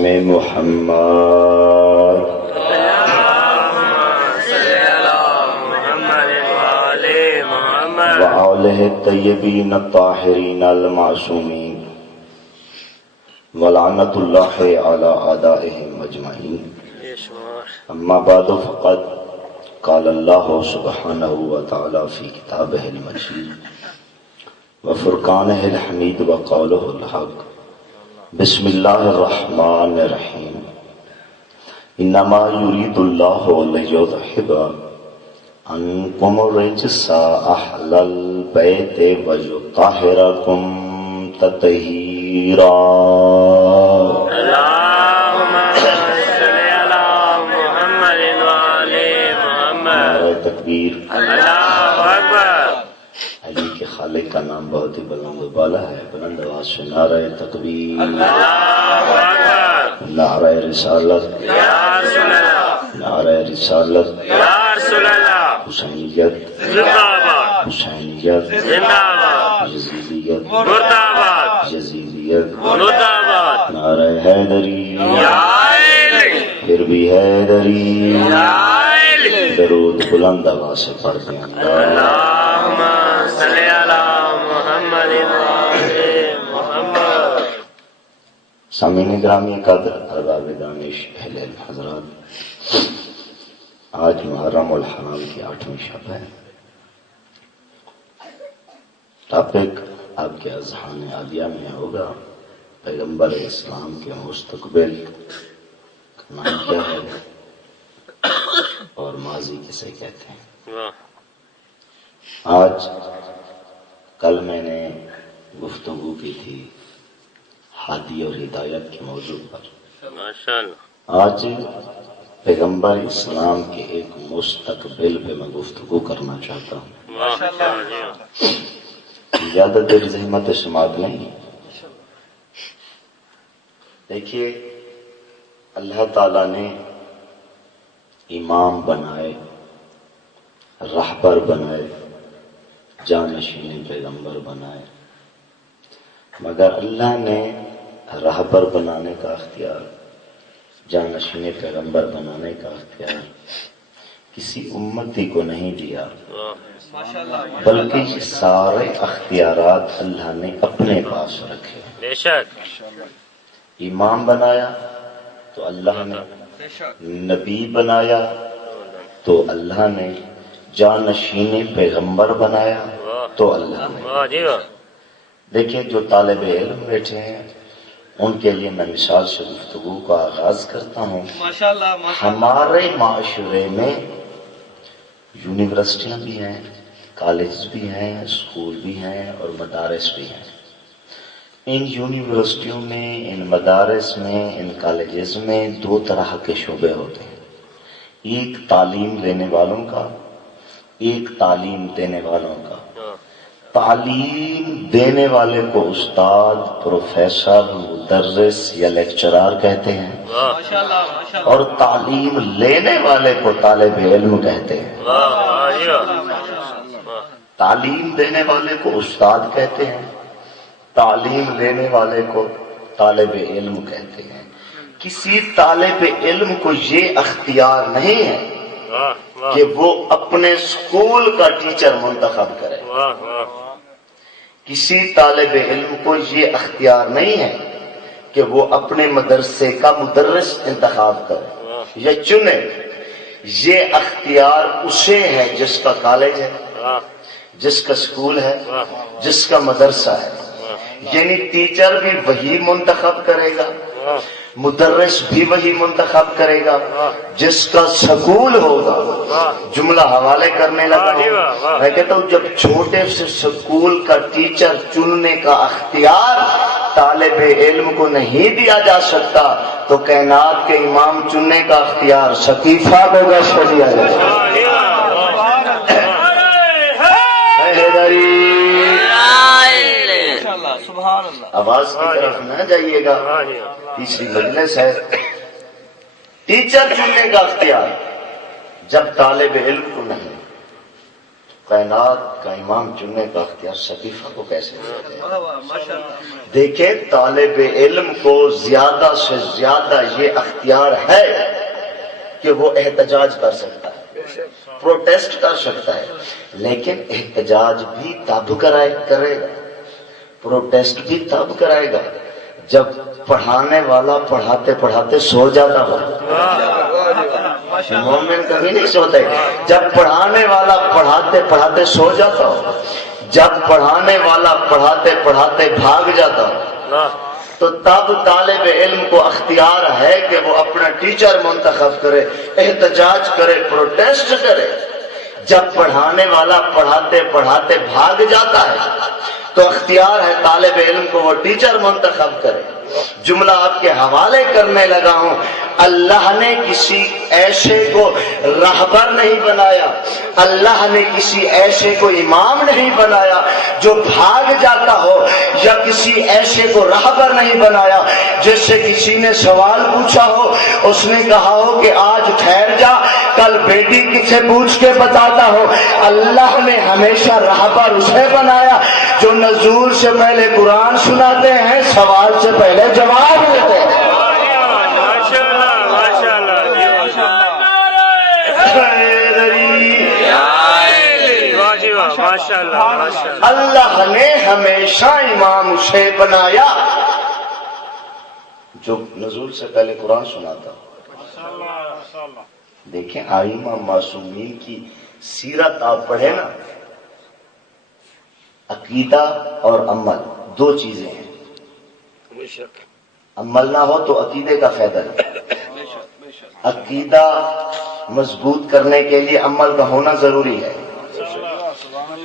میں محمد وآلہ الطیبین الطاہرین المعصومین ولعنۃ اللہ علی اعدائہم اجمعین۔ اما بعد فقد قال اللہ سبحانہ وتعالی فی کتابہ المجید وفرقانہ الحمید وقولہ الحق۔ بسم اللہ الرحمن الرحیم۔ انما یرید اللہ لیذھب عنکم الرجس اہل البیت ویطہرکم تطہیرا۔ اللہم صلی علی محمد وآل محمد۔ نعرہ تکبیر۔ اللہ اکبر۔ علی کے خالق کا نام بہت ہی بلند و بالا ہے، بلند آواز سے نعرہ تکبیر، اللہ اکبر۔ نعرہ رسالت، یا رسول اللہ، نعرہ رسالت، یا رسول اللہ، حسینیت، زندہ باد، حسینیت، زندہ باد، یزیدیت، مرد آباد، یزیدیت، مرد آباد، نعرہ حیدری، یا علی، پھر بھی حیدری، یا علی۔ درود بلند آواز سے پڑھتے ہیں۔ اللہم صلی علی محمد وآل محمد۔ سامعین گرامی قدر، ارباب دانش، اہل علم حضرات، آج محرم الحرام کی 8ویں شب ہے۔ ٹاپک آپ کے اذہان عالیہ میں ہوگا پیغمبر اسلام کے مستقبل کا نام کیا ہے اور ماضی کسے کہتے ہیں۔ آج کل میں نے گفتگو کی تھی ہادی اور ہدایت کے موضوع پر۔ ماشاءاللہ۔ آج پیغمبر اسلام کے ایک مستقبل پہ میں گفتگو کرنا چاہتا ہوں۔ ماشاءاللہ۔ زیادہ دیر زحمت سماعت نہیں۔ دیکھیے، اللہ تعالیٰ نے امام بنائے، رہبر بنائے، جانشین پیغمبر بنائے، مگر اللہ نے رہبر بنانے کا اختیار، جانشین پیغمبر بنانے کا اختیار کسی امتی کو نہیں دیا، بلکہ یہ سارے اختیارات اللہ نے اپنے پاس رکھے۔ بے شک۔ امام بنایا تو اللہ نے، نبی بنایا تو اللہ نے، جانشین پیغمبر بنایا تو اللہ نے۔ واہ جی واہ۔ دیکھیں، جو طالب علم بیٹھے ہیں ان کے لیے میں مثال سے گفتگو کا آغاز کرتا ہوں۔ ہمارے معاشرے میں یونیورسٹیاں بھی ہیں، کالج بھی ہیں، اسکول بھی ہیں اور مدارس بھی ہیں۔ ان یونیورسٹیوں میں، ان مدارس میں، ان کالجز میں دو طرح کے شعبے ہوتے ہیں، ایک تعلیم لینے والوں کا، ایک تعلیم دینے والوں کا۔ تعلیم دینے والے کو استاد، پروفیسر، مدرس یا لیکچرار کہتے ہیں، اور تعلیم لینے والے کو طالب علم کہتے ہیں۔ تعلیم دینے والے کو استاد کہتے ہیں، تعلیم لینے والے کو طالب علم کہتے ہیں۔ کسی طالب علم کو یہ اختیار نہیں ہے کہ وہ اپنے اسکول کا ٹیچر منتخب کرے، کسی طالب علم کو یہ اختیار نہیں ہے کہ وہ اپنے مدرسے کا مدرس انتخاب کرے یا چنے۔ یہ اختیار اسے ہے جس کا کالج ہے، جس کا اسکول ہے، جس کا مدرسہ ہے۔ یعنی ٹیچر بھی وہی منتخب کرے گا، مدرس بھی وہی منتخب کرے گا جس کا سکول ہوگا۔ جملہ حوالے کرنے لگا ہوں، میں کہتا ہوں جب چھوٹے سے سکول کا ٹیچر چننے کا اختیار طالب علم کو نہیں دیا جا سکتا تو کائنات کے امام چننے کا اختیار ثقیفہ کو کیسے دیا جائے؟ آواز کی طرف نہ جائیے گا، تیسری مجلس ہے۔ ٹیچر چننے کا اختیار جب طالب علم کو نہیں، کائنات کا امام چننے کا اختیار شفیفہ کو کیسے دیا جائے؟ دیکھیں طالب علم کو زیادہ سے زیادہ یہ اختیار ہے کہ وہ احتجاج کر سکتا ہے، پروٹیسٹ کر سکتا ہے، لیکن احتجاج بھی تب کرے گا، پروٹیسٹ بھی تب کرائے گا جب پڑھانے والا پڑھاتے پڑھاتے سو جاتا ہو۔ مومن کبھی نہیں سوتے۔ جب پڑھانے والا پڑھاتے پڑھاتے سو جاتا ہو، جب پڑھانے والا پڑھاتے پڑھاتے بھاگ جاتا ہو، تو تب طالب علم کو اختیار ہے کہ وہ اپنا ٹیچر منتخب کرے، احتجاج کرے، پروٹیسٹ کرے۔ جب پڑھانے والا پڑھاتے پڑھاتے بھاگ جاتا ہے تو اختیار ہے طالب علم کو وہ ٹیچر منتخب کرے۔ جملہ آپ کے حوالے کرنے لگا ہوں، اللہ نے کسی ایسے کو رہبر نہیں بنایا، اللہ نے کسی ایسے کو امام نہیں بنایا جو بھاگ جاتا ہو، یا کسی ایسے کو رہبر نہیں بنایا جس سے کسی نے سوال پوچھا ہو، اس نے کہا ہو کہ آج ٹھہر جا، کل بیٹی کسے پوچھ کے بتاتا ہو۔ اللہ نے ہمیشہ رہبر اسے بنایا جو نزول سے پہلے قرآن سناتے ہیں، سوال سے پہلے جواب دیتے ہیں۔ اللہ نے ہمیشہ امام اسے بنایا جو نزول سے پہلے قرآن سناتا ہو۔ دیکھیں آئمہ معصومین کی سیرت آپ پڑھیں نا، عقیدہ اور عمل دو چیزیں ہیں، عمل نہ ہو تو عقیدے کا فائدہ نہیں۔ عقیدہ مضبوط کرنے کے لیے عمل کا ہونا ضروری ہے۔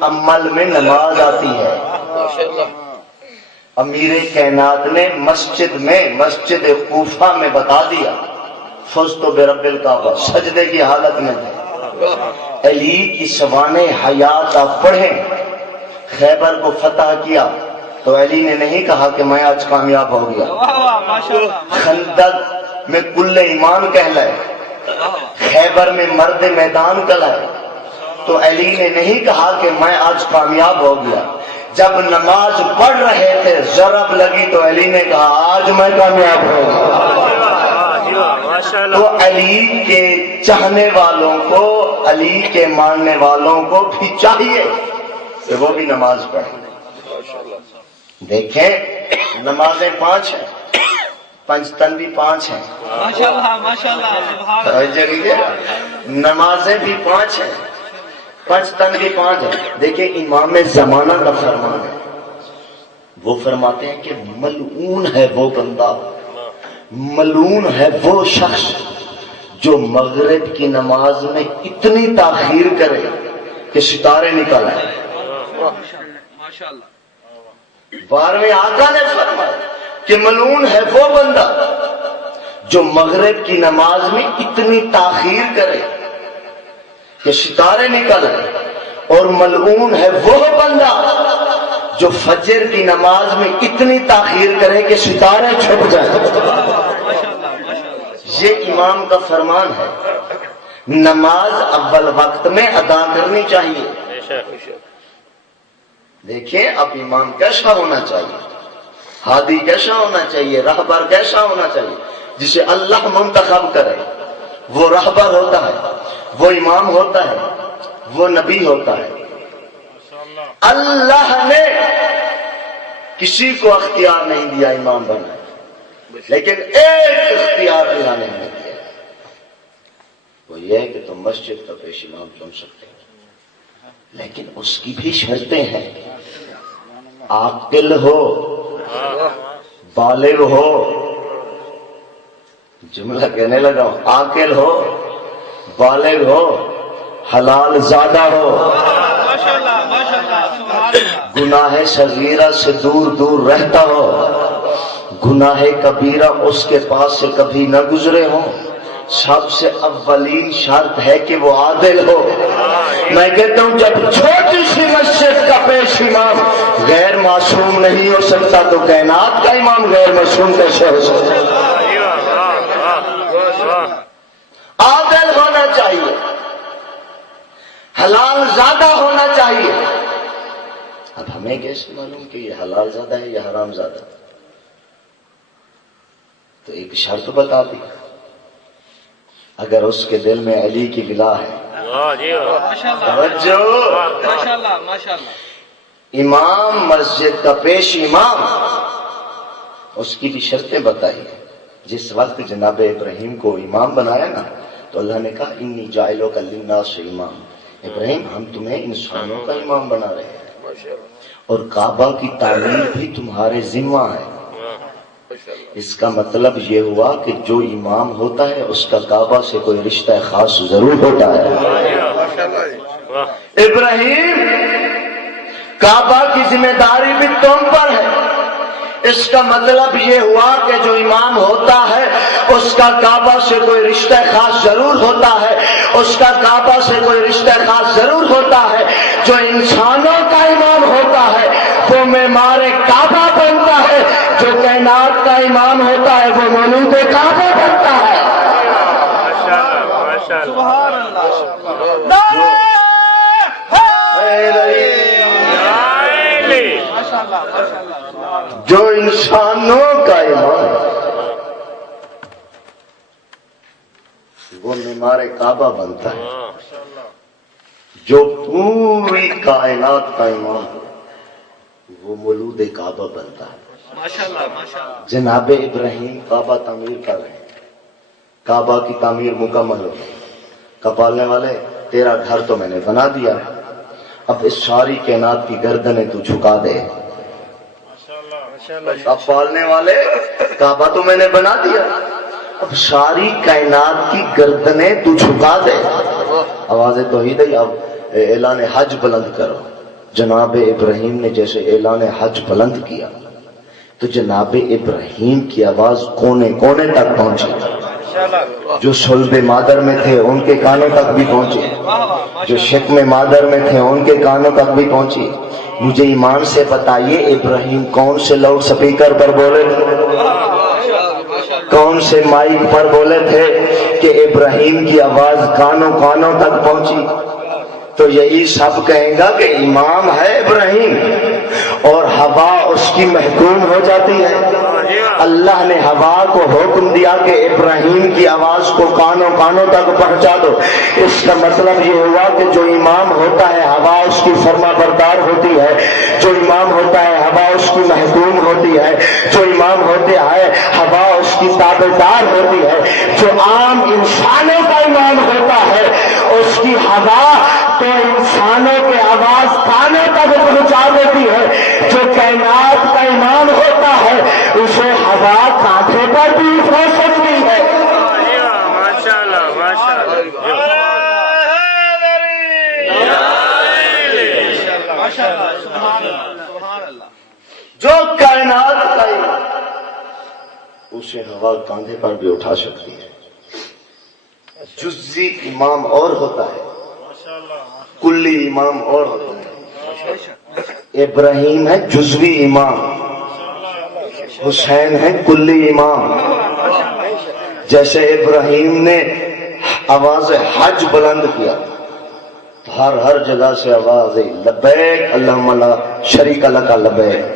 عمل میں نماز آتی ہے۔ امیر کائنات نے مسجد کوفہ میں بتا دیا، فزت برب الکعبہ، سجدے کی حالت میں تھے۔ علی کی سوانح حیات آپ پڑھیں، خیبر کو فتح کیا تو علی نے نہیں کہا کہ میں آج کامیاب ہو گیا۔ خندق میں کل ایمان کہلائے، خیبر میں مرد میدان کہلائے تو علی نے نہیں کہا کہ میں آج کامیاب ہو گیا۔ جب نماز پڑھ رہے تھے ضرب لگی تو علی نے کہا آج میں کامیاب ہو گیا۔ تو علی کے چاہنے والوں کو، علی کے ماننے والوں کو بھی چاہیے کہ وہ بھی نماز پڑھیں۔ دیکھیں نمازیں 5 ہیں، پنجتن بھی 5 ہیں، نمازیں بھی 5 ہیں، پنجتن بھی 5 ہیں۔ دیکھیں امام زمانہ کا فرمان ہے، وہ فرماتے ہیں کہ ملعون ہے وہ بندہ، ملعون ہے وہ شخص جو مغرب کی نماز میں اتنی تاخیر کرے کہ ستارے نکل آئے۔ 12ویں آقا نے فرمایا کہ ملعون ہے وہ بندہ جو مغرب کی نماز میں اتنی تاخیر کرے کہ ستارے نکل آئے، اور ملعون ہے وہ بندہ جو فجر کی نماز میں اتنی تاخیر کرے کہ ستارے چھپ جائیں۔ یہ امام کا فرمان ہے، نماز اول وقت میں ادا کرنی چاہیے۔ دیکھیں اب امام کیسا ہونا چاہیے، ہادی کیسا ہونا چاہیے، رہبر کیسا ہونا چاہیے؟ جسے اللہ منتخب کرے وہ رہبر ہوتا ہے، وہ امام ہوتا ہے، وہ نبی ہوتا ہے۔ اللہ نے کسی کو اختیار نہیں دیا امام بنائے، لیکن ایک اختیار اللہ نے ہمیں دیا، وہ یہ ہے کہ تم مسجد کا پیش امام چن سکتے ہیں، لیکن اس کی بھی شرطیں ہیں۔ عاقل ہو، بالغ ہو، جملہ کہنے لگا ہوں، عاقل ہو، بالغ ہو، حلال زادہ ہو، گناہ صغیرہ سے دور دور رہتا ہو، گناہ کبیرہ اس کے پاس سے کبھی نہ گزرے ہوں۔ سب سے اولین شرط ہے کہ وہ عادل ہو۔ میں کہتا ہوں جب چھوٹی سی مسجد کا پیش امام غیر معصوم نہیں ہو سکتا تو کائنات کا امام غیر معصوم کیسے ہو سکتا؟ عادل ہونا چاہیے، حلال زادہ ہونا چاہیے. اب ہمیں کیسے معلوم کہ یہ حلال زادہ ہے یا حرام زادہ؟ تو ایک شرط بتا دی، اگر اس کے دل میں علی کی ولا ہے، توجہ، امام مسجد کا پیش امام، اس کی بھی شرطیں بتائی. جس وقت جناب ابراہیم کو امام بنایا نا تو اللہ نے کہا انی جاعلک للناس امام. ابراہیم ہم تمہیں انسانوں کا امام بنا رہے ہیں اور کعبہ کی تعمیر بھی تمہارے ذمہ ہے. اس کا مطلب یہ ہوا کہ جو امام ہوتا ہے اس کا کعبہ سے کوئی رشتہ خاص ضرور ہوتا ہے. ابراہیم کعبہ کی ذمہ داری بھی تم پر ہے. اس کا مطلب یہ ہوا کہ جو امام ہوتا ہے اس کا کعبہ سے کوئی رشتہ خاص ضرور ہوتا ہے، اس کا کعبہ سے کوئی رشتہ خاص ضرور ہوتا ہے. جو انسانوں کا امام ہوتا ہے وہ معمار کعبہ بنتا ہے، جو کائنات کا امام ہوتا ہے وہ مولود کعبہ بنتا ہے. سبحان اللہ. جو انسانوں کا امام وہ معمار کعبہ بنتا ہے، جو پوری کائنات کا امام وہ مولود کعبہ بنتا ہے. جناب ابراہیم کعبہ تعمیر کر رہے ہیں، کعبہ کی تعمیر مکمل ہو گئی. کپالنے والے تیرا گھر تو میں نے بنا دیا، اب اس ساری کائنات کی گردنیں تو جھکا دے. اب پالنے والے کعبہ تو میں نے بنا دیا، اب ساری کائنات کی گردنیں تو جھکا دے. آواز توحید ہے. اب اعلان حج بلند کرو. جناب ابراہیم نے جیسے اعلان حج بلند کیا تو جناب ابراہیم کی آواز کونے کونے تک پہنچی. جو صلب مادر میں تھے ان کے کانوں تک بھی پہنچی، جو شکم مادر میں تھے ان کے کانوں تک بھی پہنچی. مجھے ایمان سے بتائیے ابراہیم کون سے لاؤڈ سپیکر پر بولے تھے، کون سے مائک پر بولے تھے کہ ابراہیم کی آواز کانوں کانوں تک پہنچی؟ تو یہی سب کہیں گا کہ امام ہے ابراہیم اور ہوا اس کی محکوم ہو جاتی ہے. اللہ نے ہوا کو حکم دیا کہ ابراہیم کی آواز کو کانوں کانوں تک پہنچا دو. اس کا مطلب یہ ہوا کہ جو امام ہوتا ہے ہوا اس کی فرما بردار ہوتی ہے، جو امام ہوتا ہے ہوا اس کی محکوم ہوتی ہے، جو امام ہوتا ہے ہوا اس کی تابعدار ہوتی ہے. جو عام انسانوں کا امام ہوتا ہے اس کی ہوا تو انسانوں کے آواز کانوں تک پہنچا دیتی ہے. جو کائنات کا امام ہوتا ہے اسے ہوا کانٹے پر بھی اٹھا سکتی ہے. جو کائنات کا امام اسے ہوا کاندھے پر بھی اٹھا سکتی ہے. جزوی امام اور ہوتا ہے، کلی امام اور ہوتا ہے. ابراہیم ہے جزوی امام، حسین ہے کلی امام. جیسے ابراہیم نے آواز حج بلند کیا، ہر جگہ سے آواز لبیک اللہم لا شریک لک لبیک.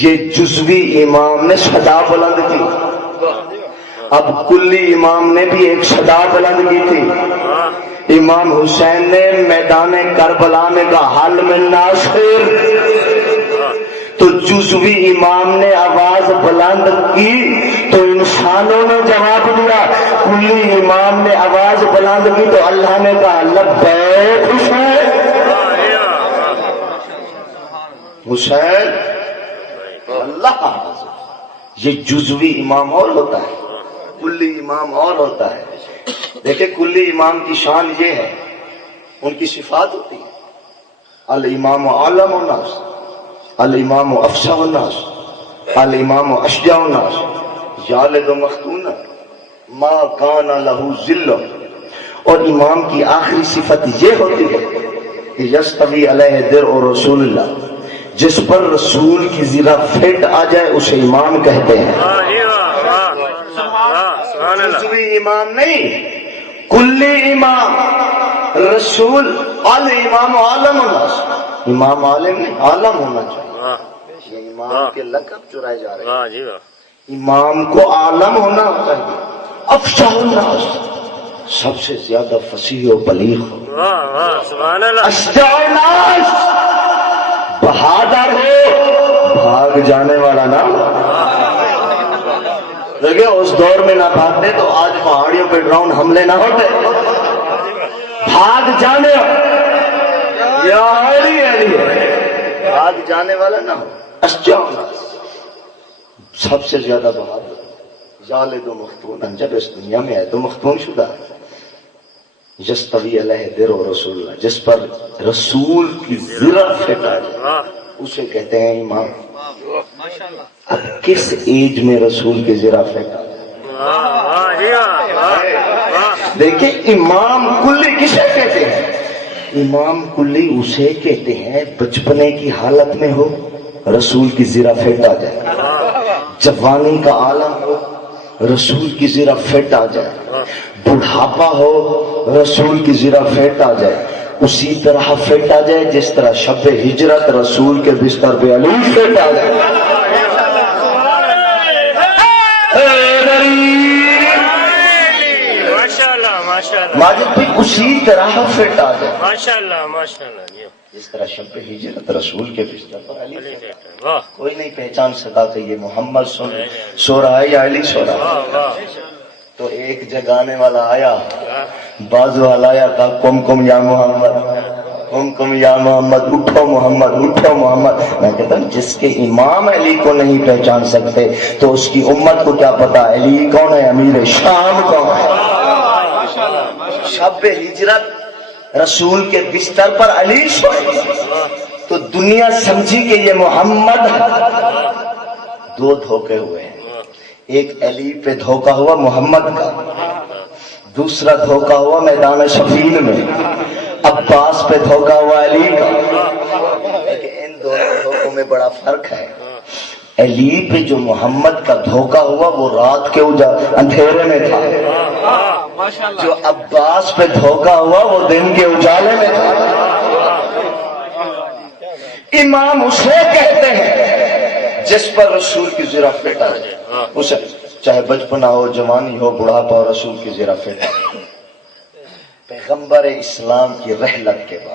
یہ جزوی امام نے صدا بلند کی. اب کلی امام نے بھی ایک صدا بلند کی تھی. امام حسین نے میدان کربلا میں کہا حل من ناصر، تو جزوی امام نے آواز بلند کی تو انسانوں نے جواب دیا. کلی امام نے آواز بلند کی تو اللہ نے کہا لبیک حسین. حسین اللہ. یہ جزوی امام اور ہوتا ہے، کلی امام اور ہوتا ہے. دیکھیں کلی امام کی شان یہ ہے، ان کی صفات ہوتی ہے الامام عالم الناس، الامام افصح الناس، الامام اشجع الناس، یالد مختون ما کان لہ ذل. اور امام کی آخری صفت یہ ہوتی ہے کہ یستوی علیہ درع رسول اللہ، جس پر رسول کی زرہ فٹ آ جائے اسے امام کہتے ہیں. جزوی امام نہیں، کلی امام. رسول امام عالم ہونا چاہیے، امام عالم نہیں عالم ہونا چاہیے. واہ یہ امام کے لقب چرائے جا رہے ہیں. واہ جی واہ. امام کو عالم ہونا چاہیے. افصح الناس، سب سے زیادہ فصیح و بلیغ ہو. واہ واہ سبحان اللہ. اشجاع الناس، بہادر ہو، بھاگ جانے والا نہ ہو. دیکھیں اس دور میں نہ بھاگتے تو آج پہاڑیوں پہ ڈرون حملے نہ ہوتے. بھاگ جانے یا علی علی بھاگ جانے والا نہ ہو. اشجاع الناس، سب سے زیادہ بہادر. یالد و مختون، جب اس دنیا میں ہے تو مختون شدہ ہے. یستوی علیہ در و رسول اللہ، جس پر رسول کی زرہ فٹ آ جائے واہ اسے کہتے ہیں امام. اب کس ایج میں رسول کی زرہ فٹ آ جائے؟ واہ واہ جی واہ واہ واہ. دیکھیں امام کلی کسے کہتے ہیں؟ امام کلی اسے کہتے ہیں بچپنے کی حالت میں ہو رسول کی زرہ فٹ آ جائے، جوانی کا عالم ہو رسول کی زرہ فٹ آ جائے، بڑھاپا ہو رسول کی زرہ فٹ آ جائے. اسی طرح فٹ آ جائے جس طرح شب ہجرت رسول کے بستر پہ علی فٹ آ جائے. ماشاء اللہ ماشاء اللہ ماجد بھی اسی طرح فٹ آ جائے ماشاء اللہ ماشاء اللہ جی. جس طرح شب ہجرت رسول کے بستر پر علی فٹ آ جائے. واہ کوئی نہیں پہچان سکا کہ یہ محمد سو رہا ہے یا علی سو رہا ہے. واہ واہ. تو ایک جگانے والا آیا، باز والا آیا، کہا کم کم یا محمد، کم کم یا محمد، اٹھو محمد اٹھو محمد. میں کہتا ہوں جس کے امام علی کو نہیں پہچان سکتے تو اس کی امت کو کیا پتا علی کون ہے، امیر شام کون ہے. شب ہجرت رسول کے بستر پر علی سوئے تو دنیا سمجھی کہ یہ محمد ہے. دو دھوکے ہوئے ہیں، ایک علی پہ دھوکا ہوا محمد کا، دوسرا دھوکا ہوا میدان صفین میں عباس پہ دھوکا ہوا علی کا. لیکن ان دونوں دھوکوں میں بڑا فرق ہے. علی پہ جو محمد کا دھوکا ہوا وہ رات کے اندھیرے میں تھا، جو عباس پہ دھوکا ہوا وہ دن کے اجالے میں تھا. امام اسے کہتے ہیں جس پر رسول کی زرہ فٹ آ جائے، اسے چاہے بچپنا ہو، جوانی ہو، بڑھاپا ہو، رسول کی زرہ فٹ آ جائے. پیغمبر اسلام کی رحلت کے بعد